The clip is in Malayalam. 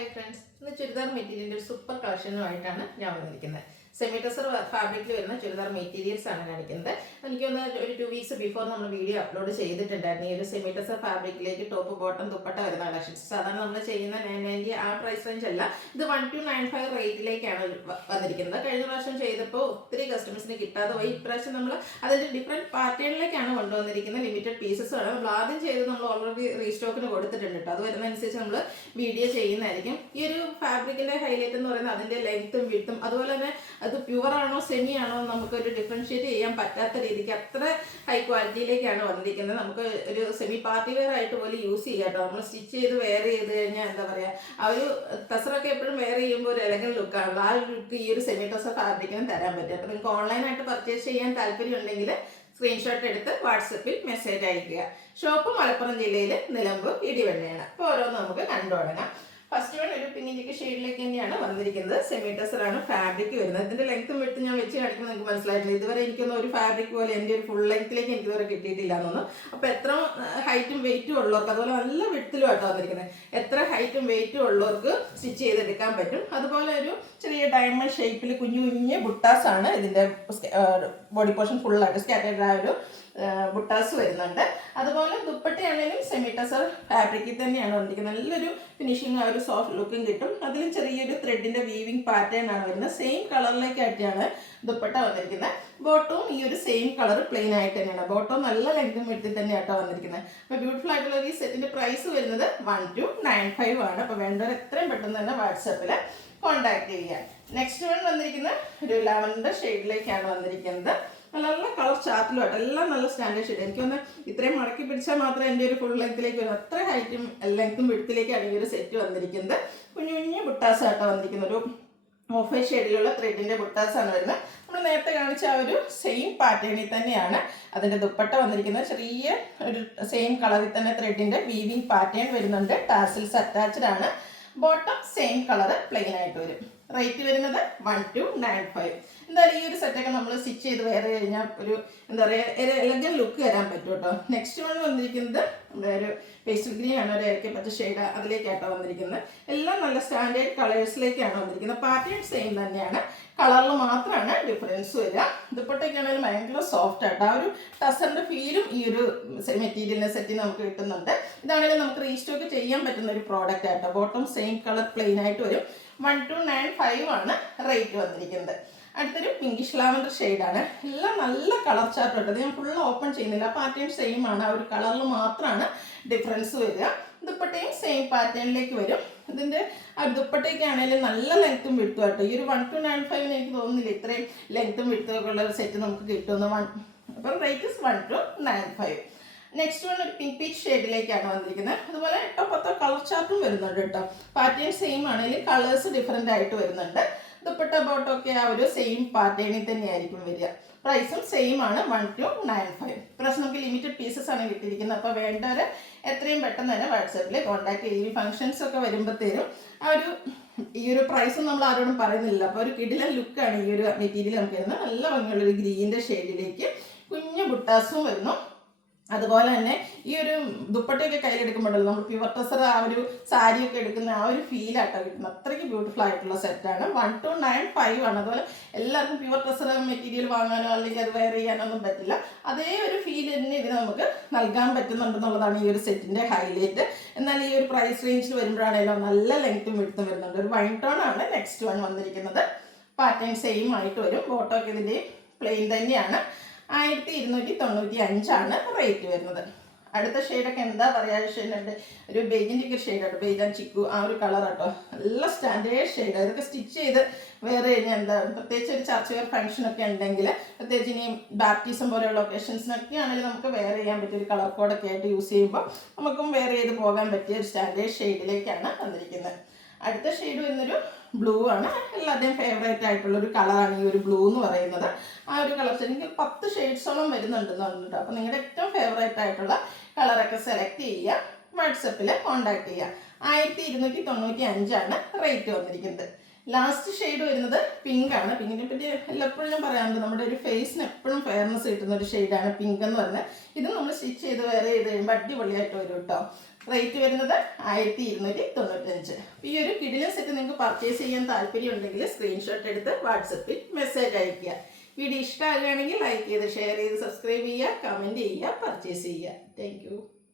Hi friends, ഇന്ന് ചുരിദാർ മെറ്റീരിയലിന്റെ ഒരു സൂപ്പർ കളക്ഷനുമായിട്ടാണ് ഞാൻ വന്നിരിക്കുന്നത്. സെമി ടെസർ ഫാബ്രിക്കിൽ വരുന്ന ചുരിദാർ മെറ്റീരിയൽസ് ആണ് കാണിക്കുന്നത്. എനിക്കൊന്ന് ഒരു 2 വീക്സ് ബിഫോർ നമ്മൾ വീഡിയോ അപ്ലോഡ് ചെയ്തിട്ടുണ്ടായിരുന്നു. ഈ ഒരു സെമി ടെസർ ഫാബ്രിക്കിലേക്ക് ടോപ്പ് ബോട്ടം ദുപ്പട്ട വരുന്ന കളക്ഷൻസ്. സാധാരണ നമ്മൾ ചെയ്യുന്ന 990 ആ പ്രൈസ് റേഞ്ച് അല്ല, ഇത് 1295 റേറ്റിലേക്കാണ് വന്നിരിക്കുന്നത്. കഴിഞ്ഞ പ്രാവശ്യം ചെയ്തപ്പോൾ ഒത്തിരി കസ്റ്റമേഴ്സിന് കിട്ടാതെ പോയി. ഇപ്രാവശ്യം നമ്മൾ അതിന്റെ ഡിഫറെന്റ് പാറ്റേണിലേക്കാണ് കൊണ്ടുവന്നിരിക്കുന്നത്. ലിമിറ്റഡ് പീസസ് ആണ്. നമ്മൾ ആദ്യം ചെയ്ത് നമ്മൾ ഓൾറെഡി റീസ്റ്റോക്കിന് കൊടുത്തിട്ടുണ്ട് കേട്ടോ. അത് വരുന്നതനുസരിച്ച് നമ്മൾ വീഡിയോ ചെയ്യുന്നതായിരിക്കും. ഈ ഒരു ഫാബ്രിക്കിന്റെ ഹൈലൈറ്റ് എന്ന് പറയുന്നത് അതിന്റെ ലെങ്ത്തും വിഡ്ത്തും, അതുപോലെ തന്നെ അത് പ്യുവർ ആണോ സെമി ആണോ നമുക്കൊരു ഡിഫറൻഷിയേറ്റ് ചെയ്യാൻ പറ്റാത്ത രീതിക്ക് അത്ര ഹൈ ക്വാളിറ്റിയിലേക്കാണ് വന്നിരിക്കുന്നത്. നമുക്ക് ഒരു സെമി പാർട്ടി വെയർ ആയിട്ട് പോലും യൂസ് ചെയ്യാം കേട്ടോ. നമ്മൾ സ്റ്റിച്ച് ചെയ്ത് വെയർ ചെയ്ത് കഴിഞ്ഞാൽ എന്താ പറയുക, ആ ഒരു ടസറൊക്കെ എപ്പോഴും വെയർ ചെയ്യുമ്പോൾ ഒരു എലഗൻ ലുക്കാണല്ലോ. ആ ഒരു ലുക്ക് ഈ ഒരു സെമി ടസർ ഫാബ്രിക്കിന് തരാൻ പറ്റും. അപ്പോൾ നിങ്ങൾക്ക് ഓൺലൈനായിട്ട് പർച്ചേസ് ചെയ്യാൻ താല്പര്യം ഉണ്ടെങ്കിൽ സ്ക്രീൻഷോട്ട് എടുത്ത് വാട്സപ്പിൽ മെസ്സേജ് അയക്കുക. ഷോപ്പ് മലപ്പുറം ജില്ലയിൽ നിലമ്പൂർ ഇടിവണ്ണയാണ്. അപ്പോൾ ഓരോന്ന് നമുക്ക് കണ്ടു തുടങ്ങാം. ഫസ്റ്റ് വൺ ഒരു പിങ്കിൻ്റെ ഷെയ്ഡിലേക്ക് തന്നെയാണ് വന്നിരിക്കുന്നത്. സെമി ടെസറാണ് ഫാബ്രിക് വരുന്നത്. ഇതിന്റെ ലെങ്ത്തും വിട്ട് ഞാൻ വെച്ച് കാണിക്കുന്നത് നിങ്ങൾക്ക് മനസ്സിലായിട്ടില്ല. ഇതുവരെ എനിക്കൊന്നും ഒരു ഫാബ്രിക് പോലെ എൻ്റെ ഒരു ഫുൾ ലെങ്ത്തിലേക്ക് എനിക്ക് ഇതുവരെ കിട്ടിയിട്ടില്ല എന്നൊന്ന്. അപ്പോൾ എത്ര ഹൈറ്റും വെയിറ്റും ഉള്ളവർക്ക്, അതുപോലെ നല്ല വിട്ടിലും ആട്ടോ വന്നിരിക്കുന്നത്, എത്ര ഹൈറ്റും വെയിറ്റും ഉള്ളവർക്ക് സ്റ്റിച്ച് ചെയ്തെടുക്കാൻ പറ്റും. അതുപോലെ ഒരു ചെറിയ ഡയമണ്ട് ഷേപ്പിൽ കുഞ്ഞു കുഞ്ഞ് ബുട്ടാസ് ആണ് ഇതിന്റെ ബോഡി പോർഷൻ ഫുള്ളായിട്ട് സ്കാറ്റേഡ് ആ ഒരു ബുട്ടാസ് വരുന്നുണ്ട്. അതുപോലെ ദുപ്പട്ടയാണെങ്കിലും സെമി ടെസർ ഫാബ്രിക്കിൽ തന്നെയാണ് വന്നിരിക്കുന്നത്. നല്ലൊരു ഫിനിഷിങ്, ആ ഒരു സോഫ്റ്റ് ലുക്കും കിട്ടും. അതിലും ചെറിയൊരു ത്രെഡിന്റെ വീവിങ് പാറ്റേൺ ആണ് വരുന്നത്. സെയിം കളറിലേക്കായിട്ടാണ് ദുപ്പട്ട വന്നിരിക്കുന്നത്. ബോട്ടവും ഈ ഒരു സെയിം കളർ പ്ലെയിൻ ആയിട്ട് തന്നെയാണ്. ബോട്ടവും നല്ല ലെങ്തും എടുത്തിട്ട് തന്നെയാട്ടോ വന്നിരിക്കുന്നത്. അപ്പോൾ ബ്യൂട്ടിഫുൾ ആയിട്ടുള്ള ഈ സെറ്റിന്റെ പ്രൈസ് വരുന്നത് 1295 ആണ്. അപ്പോൾ വേണ്ടവർ എത്രയും പെട്ടെന്ന് തന്നെ വാട്സാപ്പിൽ കോൺടാക്ട് ചെയ്യുക. നെക്സ്റ്റ് വൺ വന്നിരിക്കുന്ന ഒരു ലാവൻഡർ ഷെയ്ഡിലേക്കാണ് വന്നിരിക്കുന്നത്. നല്ല കളർ ചാർട്ടിലുമായിട്ട് എല്ലാം നല്ല സ്റ്റാൻഡേർഡ് ഷെയ്ഡ്. എനിക്കൊന്ന് ഇത്രയും മടക്കി പിടിച്ചാൽ മാത്രമേ എൻ്റെ ഒരു ഫുൾ ലെങ്ത്തിലേക്ക് വരും. അത്ര ഹൈറ്റും ലെങ്ത്തും വിടുത്തിലേക്കാണ് ഈ ഒരു സെറ്റ് വന്നിരിക്കുന്നത്. കുഞ്ഞു കുഞ്ഞു ബുട്ടാസായിട്ടാണ് വന്നിരിക്കുന്നത്. ഒരു ഓഫ് വൈറ്റ് ഷെയ്ഡിലുള്ള ത്രെഡിൻ്റെ ബുട്ടാസാണ് വരുന്നത്. നമ്മൾ നേരത്തെ കാണിച്ച ആ ഒരു സെയിം പാറ്റേണിൽ തന്നെയാണ് അതിൻ്റെ ദുപ്പട്ട വന്നിരിക്കുന്നത്. ചെറിയ ഒരു സെയിം കളറിൽ തന്നെ ത്രെഡിൻ്റെ വീവിങ് പാറ്റേൺ വരുന്നുണ്ട്. ടാസിൽസ് അറ്റാച്ച്ഡ് ആണ്. ബോട്ടം സെയിം കളർ പ്ലെയിൻ ആയിട്ട് വരും. റേറ്റ് വരുന്നത് 1295. എന്തായാലും ഈ ഒരു സെറ്റൊക്കെ നമ്മൾ സ്റ്റിച്ച് ചെയ്ത് വേറെ കഴിഞ്ഞാൽ ഒരു എന്താ പറയുക എലഗൻ ലുക്ക് തരാൻ പറ്റും കേട്ടോ. നെക്സ്റ്റ് വൺ വന്നിരിക്കുന്നത് ഒരു പേസ്റ്റൽ ഗ്രീൻ ആണ്, ഒരു ഇരക്കി പച്ച ഷെയ്ഡ് അതിലേക്കാട്ടോ വന്നിരിക്കുന്നത്. എല്ലാം നല്ല സ്റ്റാൻഡേർഡ് കളേഴ്സിലേക്കാണ് വന്നിരിക്കുന്നത്. പാറ്റേൺ സെയിം തന്നെയാണ്, കളറിൽ മാത്രമാണ് ഡിഫറൻസ് വരിക. ദുപ്പട്ടയ്ക്കാണെങ്കിലും ഭയങ്കര സോഫ്റ്റ് ആയിട്ട് ആ ഒരു ടസറിൻ്റെ ഫീലും ഈ ഒരു മെറ്റീരിയലിൻ്റെ സെറ്റിൽ നമുക്ക് കിട്ടുന്നുണ്ട്. ഇതാണെങ്കിലും നമുക്ക് റീസ്റ്റോക്ക് ചെയ്യാൻ പറ്റുന്ന ഒരു പ്രോഡക്റ്റ് ആട്ടോ. ബോട്ടം സെയിം കളർ പ്ലെയിൻ ആയിട്ട് വരും. 1295 ആണ് റേറ്റ് വന്നിരിക്കുന്നത്. അടുത്തൊരു പിങ്കിഷ് ലാവൻഡർ ഷെയ്ഡാണ്. എല്ലാം നല്ല കളർ ചാർട്ട് ഉണ്ട്. ഞാൻ ഫുള്ള് ഓപ്പൺ ചെയ്യുന്നില്ല. പാറ്റേൺ സെയിം ആണ്, ആ ഒരു കളറിൽ മാത്രമാണ് ഡിഫറൻസ് വരിക. ദുപ്പട്ടയും സെയിം പാറ്റേണിലേക്ക് വരും. ഇതിൻ്റെ ആ ദുപ്പട്ടയ്ക്കാണെങ്കിലും നല്ല ലെങ്ത്തും വിടുത്തും ആട്ടോ. ഈ ഒരു 1295 എനിക്ക് തോന്നുന്നില്ല ഇത്രയും ലെങ്ത്തും വിടുത്തൊക്കെ ഉള്ള ഒരു സെറ്റ് നമുക്ക് കിട്ടുമെന്ന്. അപ്പം റേറ്റ് 1295. നെക്സ്റ്റ് വൺ ഒരു പിങ്ക് പീച്ച് ഷെയ്ഡിലേക്കാണ് വന്നിരിക്കുന്നത്. അതുപോലെ 8-10 കളർ ചാർട്ടും വരുന്നുണ്ട് കേട്ടോ. പാറ്റേൺ സെയിം ആണെങ്കിലും കളേഴ്സ് ഡിഫറെൻ്റ് ആയിട്ട് വരുന്നുണ്ട്. ദുപ്പട്ട ബോട്ടൊക്കെ ആ ഒരു സെയിം പാറ്റേണിൽ തന്നെയായിരിക്കും വരിക. പ്രൈസും സെയിം ആണ് 1295. പ്ലസ് നമുക്ക് ലിമിറ്റഡ് പീസസ് ആണ് കിട്ടിയിരിക്കുന്നത്. അപ്പോൾ വേണ്ടവർ എത്രയും പെട്ടെന്ന് തന്നെ വാട്സാപ്പിൽ കോൺടാക്ട് ചെയ്യും. ഫംഗ്ഷൻസ് ഒക്കെ വരുമ്പോഴത്തേനും ആ ഒരു ഈ ഒരു പ്രൈസും നമ്മൾ ആരോടും പറയുന്നില്ല. അപ്പോൾ ഒരു കിടിലൻ ലുക്കാണ് ഈ ഒരു മെറ്റീരിയൽ നമുക്ക് വരുന്നത്. നല്ല ഭംഗിയുള്ളൊരു ഗ്രീൻ്റെ ഷെയ്ഡിലേക്ക് കുഞ്ഞു ബുട്ടാസും വരുന്നു. അതുപോലെ തന്നെ ഈ ഒരു ദുപ്പട്ടയൊക്കെ കയ്യിലെടുക്കുമ്പോഴല്ലോ നമ്മൾ പ്യുവർ ടെസർ ആ ഒരു സാരിയൊക്കെ എടുക്കുന്ന ആ ഒരു ഫീലാട്ടോ കിട്ടുന്നത്. അത്രയ്ക്ക് ബ്യൂട്ടിഫുൾ ആയിട്ടുള്ള സെറ്റാണ്. 1295 ആണ്. അതുപോലെ എല്ലാവർക്കും പ്യുവർ ടെസർ മെറ്റീരിയൽ വാങ്ങാനോ അല്ലെങ്കിൽ അത് വെയർ ചെയ്യാനോ ഒന്നും പറ്റില്ല. അതേ ഒരു ഫീൽ തന്നെ ഇതിന് നമുക്ക് നൽകാൻ പറ്റുന്നുണ്ടെന്നുള്ളതാണ് ഈ ഒരു സെറ്റിൻ്റെ ഹൈലൈറ്റ്. എന്നാൽ ഈ ഒരു പ്രൈസ് റേഞ്ചിൽ വരുമ്പോഴാണല്ലോ നല്ല ലെങ്ത്തും വിടുത്തും വരുന്നുണ്ട്. ഒരു വൈൻ ടോൺ ആണ് നെക്സ്റ്റ് വൺ വന്നിരിക്കുന്നത്. പാറ്റേൺ സെയിം ആയിട്ട് വരും. ബോട്ടോക്കെ ഇതിൻ്റെ പ്ലെയിൻ തന്നെയാണ്. 1295 ആണ് റേറ്റ് വരുന്നത്. അടുത്ത ഷെയ്ഡൊക്കെ എന്താ പറയുക, ഷെയ്ഡുണ്ട് ഒരു ബേജിൻ്റെ ഒക്കെ ഷെയ്ഡാണ്. ബേജ് ആൻഡ് ചിക്കു ആ ഒരു കളർ കേട്ടോ. നല്ല സ്റ്റാൻഡേർഡ് ഷെയ്ഡ്. ഇതൊക്കെ സ്റ്റിച്ച് ചെയ്ത് വേറെ കഴിഞ്ഞാൽ എന്താ, പ്രത്യേകിച്ച് ഒരു ചർച്ച് വെയർ ഫംഗ്ഷനൊക്കെ ഉണ്ടെങ്കിൽ, പ്രത്യേകിച്ച് ഇനി ബാപ്റ്റിസം പോലെയുള്ള ഒക്കേഷൻസിനൊക്കെ ആണെങ്കിൽ നമുക്ക് വെയർ ചെയ്യാൻ പറ്റിയ ഒരു കളർ കോഡൊക്കെ ആയിട്ട് യൂസ് ചെയ്യുമ്പോൾ നമുക്കും വെയർ ചെയ്ത് പോകാൻ പറ്റിയ ഒരു സ്റ്റാൻഡേർഡ് ഷെയ്ഡിലേക്കാണ് വന്നിരിക്കുന്നത്. അടുത്ത ഷെയ്ഡ് വരുന്നൊരു ബ്ലൂ ആണ്. എല്ലാവരുടെയും ഫേവറേറ്റ് ആയിട്ടുള്ളൊരു കളറാണ് ഈ ഒരു ബ്ലൂ എന്ന് പറയുന്നത്. ആ ഒരു കളർ എനിക്ക് 10 ഷെയ്ഡ്സോളം വരുന്നുണ്ടെന്ന് പറഞ്ഞിട്ട്. അപ്പോൾ നിങ്ങളുടെ ഏറ്റവും ഫേവറേറ്റ് ആയിട്ടുള്ള കളറൊക്കെ സെലക്ട് ചെയ്യുക, വാട്സപ്പിൽ കോൺടാക്ട് ചെയ്യുക. 1295 ആണ് റേറ്റ് വന്നിരിക്കുന്നത്. ലാസ്റ്റ് ഷെയ്ഡ് വരുന്നത് പിങ്ക് ആണ്. പിങ്കിനെ പറ്റി എപ്പോഴും ഞാൻ പറയാറുണ്ട്, നമ്മുടെ ഒരു ഫേസിന് എപ്പോഴും ഫെയർനെസ് കിട്ടുന്ന ഒരു ഷെയ്ഡാണ് പിങ്ക് എന്ന് പറഞ്ഞാൽ. ഇത് നമ്മൾ സ്റ്റിച്ച് ചെയ്ത് വേറെ ചെയ്ത് കഴിയുമ്പോൾ അടിപൊളിയായിട്ട് വരും കേട്ടോ. റേറ്റ് വരുന്നത് 1295. ഈ ഒരു കിടിലൻ സെറ്റ് നിങ്ങൾക്ക് പർച്ചേസ് ചെയ്യാൻ താല്പര്യം ഉണ്ടെങ്കിൽ സ്ക്രീൻഷോട്ട് എടുത്ത് വാട്സപ്പിൽ മെസ്സേജ് അയയ്ക്കുക. വീഡിയോ ഇഷ്ടമാകുകയാണെങ്കിൽ ലൈക്ക് ചെയ്ത് ഷെയർ ചെയ്ത് സബ്സ്ക്രൈബ് ചെയ്യുക, കമൻറ്റ് ചെയ്യുക, പർച്ചേസ് ചെയ്യുക. താങ്ക്